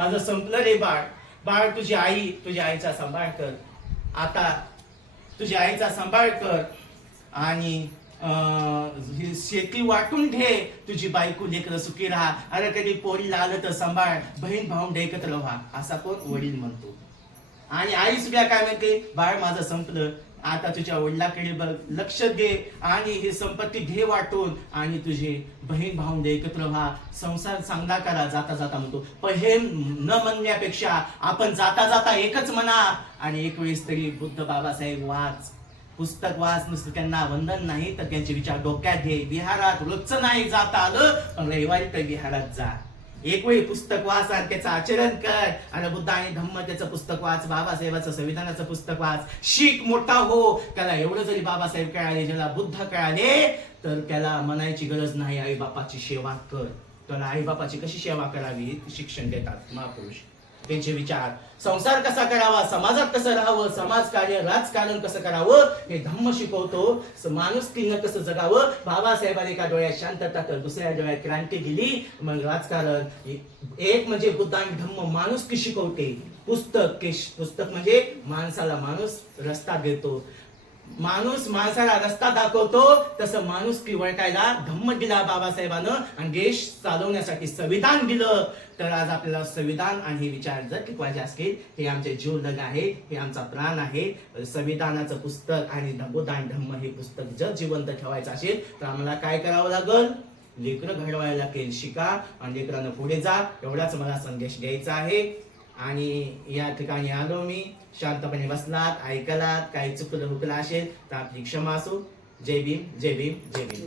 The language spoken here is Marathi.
माझं संपलं रे बाळ. बाळ तुझ्या आईचा सांभाळ कर. आता तुझ्या आईचा सांभाळ कर आणि ही शेती वाटून घे. तुझी बायको लेकरं सुखी राहा. अरे कधी पोरीला आलं तर सांभाळ. बहीण भाऊ एकत्र राहा असा कोण वडील म्हणतो. आणि आई सुद्धा काय म्हणते, बाळ माझं संपलं, आता तुझ्या वडिलाकडे बघ, लक्ष दे आणि ही संपत्ती घे वाटून आणि तुझे बहीण भाऊ एकत्र व्हा, संसार चांगला करा. जाता जाता म्हणतो, पण हे न म्हणण्यापेक्षा आपण जाता जाता एकच म्हणा. आणि एक वेळेस तरी बुद्ध बाबासाहेब वाच, पुस्तक वाच. नुसतं त्यांना वंदन नाही तर त्यांचे विचार डोक्यात घे. विहारात रोजचं नाही जाता आलं पण रविवारी तर विहारात जा. एक वेळी पुस्तक वाच आणि त्याचं आचरण कर. आणि बुद्ध आणि धम्म त्याचं पुस्तक वाच, बाबासाहेबांचं संविधानाचं पुस्तक वाच, शिक, मोठा हो. त्याला एवढं जरी बाबासाहेब कळाले, ज्याला बुद्ध कळाले, तर त्याला म्हणायची गरज नाही आई बापाची सेवा कर. त्याला आई बापाची कशी सेवा करावी शिक्षण देतात महापुरुष. त्यांचे विचार, संसार कसा करावा, समाजात कसं राहावं, समाजकार्य राजकारण कसं करावं हे धम्म शिकवतो. माणुसकीनं कसं जगावं. बाबासाहेबांनी एका डोळ्यात शांतता तर दुसऱ्या डोळ्यात क्रांती दिली. मग राजकारण एक म्हणजे बुद्ध आणि धम्म माणुसकी शिकवते. पुस्तक म्हणजे माणसाला माणूस रस्ता देतो, माणूस माणसाला रस्ता दाखवतो. तसं माणुसकी वळखायला धम्म दिला बाबासाहेबांना आणि देश चालवण्यासाठी संविधान दिलं. तर आज आपल्याला संविधान आणि हे विचार जर टिकवायचे असतील, हे आमचे जीवलग आहे, हे आमचा प्राण आहे. संविधानाचं पुस्तक आणि बुद्ध आणि धम्म हे पुस्तक जर जिवंत ठेवायचं असेल तर आम्हाला काय करावं लागल, लेकरं घडवायला लागेल. शिका आणि लेकरांना पुढे जा, एवढाच मला संदेश द्यायचा आहे. आणि या ठिकाणी आलो मी, शांतपणे बसलात, ऐकलात, काही चुकलं हुकलं असेल तर आपली क्षमा असो. जय भीम, जय भीम, जय भीम.